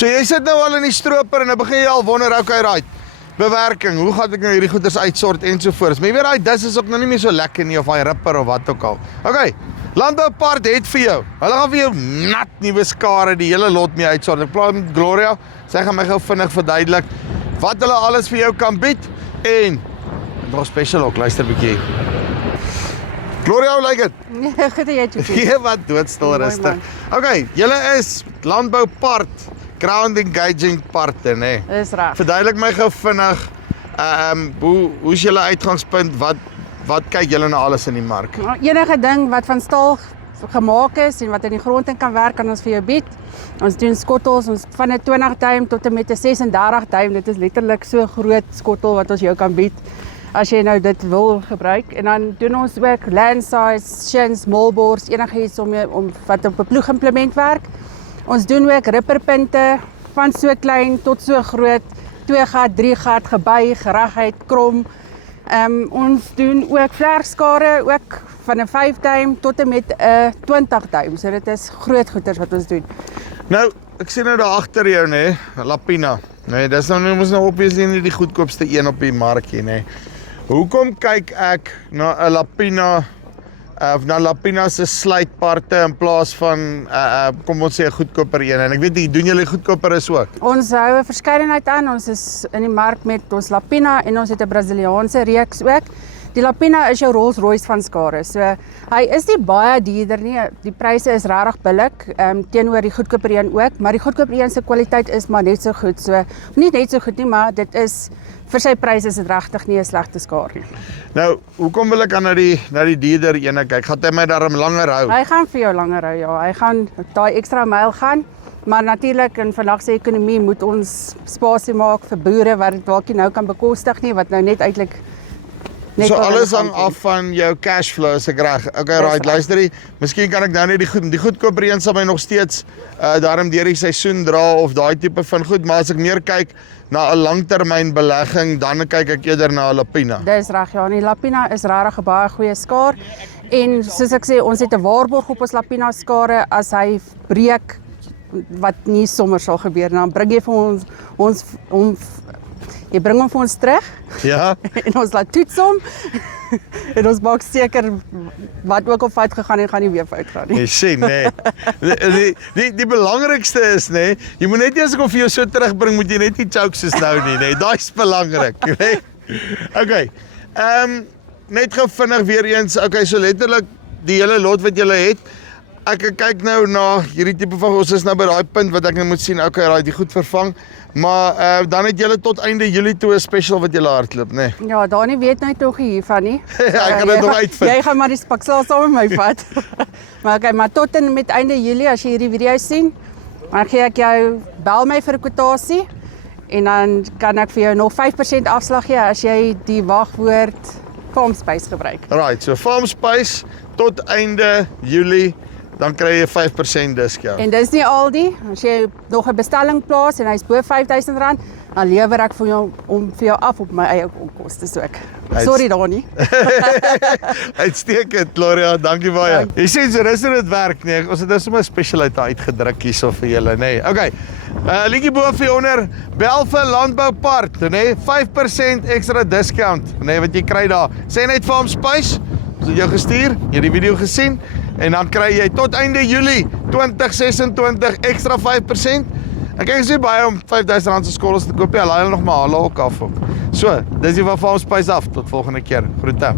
So jy sit nou al in die stroper en dan begin jy al wonder, okay, right, bewerking, hoe gaan ek nou hierdie goeders uitsort ensovoorts. Maar jy weet, die dis is ook nog nie meer so lekker nie, of die ripper of wat ook al. Okay, Landboupart het vir jou. Hulle gaan vir jou nat nuwe skare die hele lot mee uitsort. Ek praat met Gloria, sy gaan my gou vinnig verduidelik wat hulle alles vir jou kan bied en nog special ook, luister bietjie. Gloria, hoe lyk dit? Goed dat jy het gevoel. Nee, wat doodstil rustig. Okay, julle is Landboupart, ground engaging parte, nee. Dis reg. Verduidelik my gou vinnig, hoe is julle uitgangspunt, wat kyk julle na alles in die mark? Enige ding wat van staal gemaak is en wat in die grond in kan werk, kan ons vir jou bied. Ons doen skottels, ons van 'n 20 duim tot en met 'n 36 duim. Dit is letterlik so groot skottel wat ons jou kan bied, as jy nou dit wil gebruik. En dan doen ons ook landsize, shins, molbors, enigiets om wat op 'n ploegimplement werk. Ons doen ook ripperpunte, van so klein tot so groot, 2 gat, 3 gat, gebuig, reguit, krom. Ons doen ook vlerkskare, ook van 'n 5 duim tot en met 'n 20 duim. So dit is groot goeders wat ons doen. Nou, ek sien nou daar agter jou, nee, Lapina. Nee, dis nou mos nou obviously nie die goedkoopste een op die markie, nee. Hoekom kyk ek na 'n Lapina of na Lapina se sluitparte in plaas van kom ons sê 'n goedkoper een? En ek weet nie, doen julle goedkoper is ook? Ons hou 'n verskeidenheid aan. Ons is in die mark met ons Lapina en ons het 'n Brasiliaanse reeks ook. Die Lapina is jou Rolls Royce van skare. So hy is nie baie duurder nie. Die pryse is regtig billik teenoor die goedkoper een ook, maar die goedkoper een se kwaliteit is maar net so goed. So nie net so goed nie, maar dit is vir sy pryse is dit regtig nie 'n slegte skaar nie. Nou, hoekom wil ek aan na die duurder ene kyk? Gaan hy my daarom langer hou? Hy gaan vir jou langer hou, ja. Hy gaan daai ekstra myl gaan. Maar natuurlik in vandag se ekonomie moet ons spasie maak vir boere wat dit dalk nie nou kan bekostig nie, wat nou net eintlik So alles hang af van jou cashflow, as ek reg. Okay, right, luister jy, miskien kan ek nou net die goedkoper een sal my nog steeds daarom deur die seisoen dra of daai tipe van goed, maar as ek meer kyk na 'n langtermyn belegging, dan kyk ek eerder na 'n Lapina. Dis reg, ja. Die Lapina is regtig 'n baie goeie skaar. En soos ek sê, ons het 'n waarborg op ons Lapina skare as hy breek, wat nie sommer sal gebeur, dan bring jy vir ons jy bring hom vir ons terug. Ja. En ons laat toets hom. En ons maak seker wat ook al fout gegaan het, gaan nie weer fout gaan nie. Jy sien, nee. Die belangrikste is, nee, jy moet net as ek hom vir jou so terugbring, moet jy net nie choke soos nou nie, nee. Daai is belangrik, nee. Okay. Net gou vinnig weer eens. Okay, so letterlik die hele lot wat jy het. Ek kyk nou na hierdie tipe van, ons is nou by daai punt wat ek nou moet sien, okay, raai, die goed vervang. Maar dan het julle tot einde Julie toe 'n special wat julle hardloop, né? Nee. Ja, Dani weet nou nog hiervan nie. Ek gaan dit nog uitvind. Jy gaan maar die spaksel saam met my vat. Maar okay, maar tot en met einde Julie as jy hierdie video sien, dan gee ek jou bel my vir 'n kwotasie en dan kan ek vir jou nog 5% afslag gee as jy die wagwoord FarmSpace gebruik. Right, so FarmSpace tot einde Julie, dan kry jy 5% discount. En dis nie al die, as jy nog 'n bestelling plaas en hy's bo R5,000, dan lewer ek vir jou vir jou af op my eie koste ook. Sorry Dani. Uitstekend, Gloria, dankie baie. Jy sien, so dis hoe dit werk, nee. Ons het nou sommer 'n special uitgedruk hierso vir julle, nee. Okay. Liedjie bo vir onder, bel vir Landboupart, nee. 5% ekstra discount, nee, wat jy kry daar. Sê net FarmSpace, ons het jou gestuur, jy het die video gesien. En dan kry jy tot einde Julie 2026 ekstra 5%. En kyk, is nie baie om R5,000 se skottels te koop, hulle nog maar hulle ook af. So, dis die van FarmSpace af. Tot volgende keer. Groete.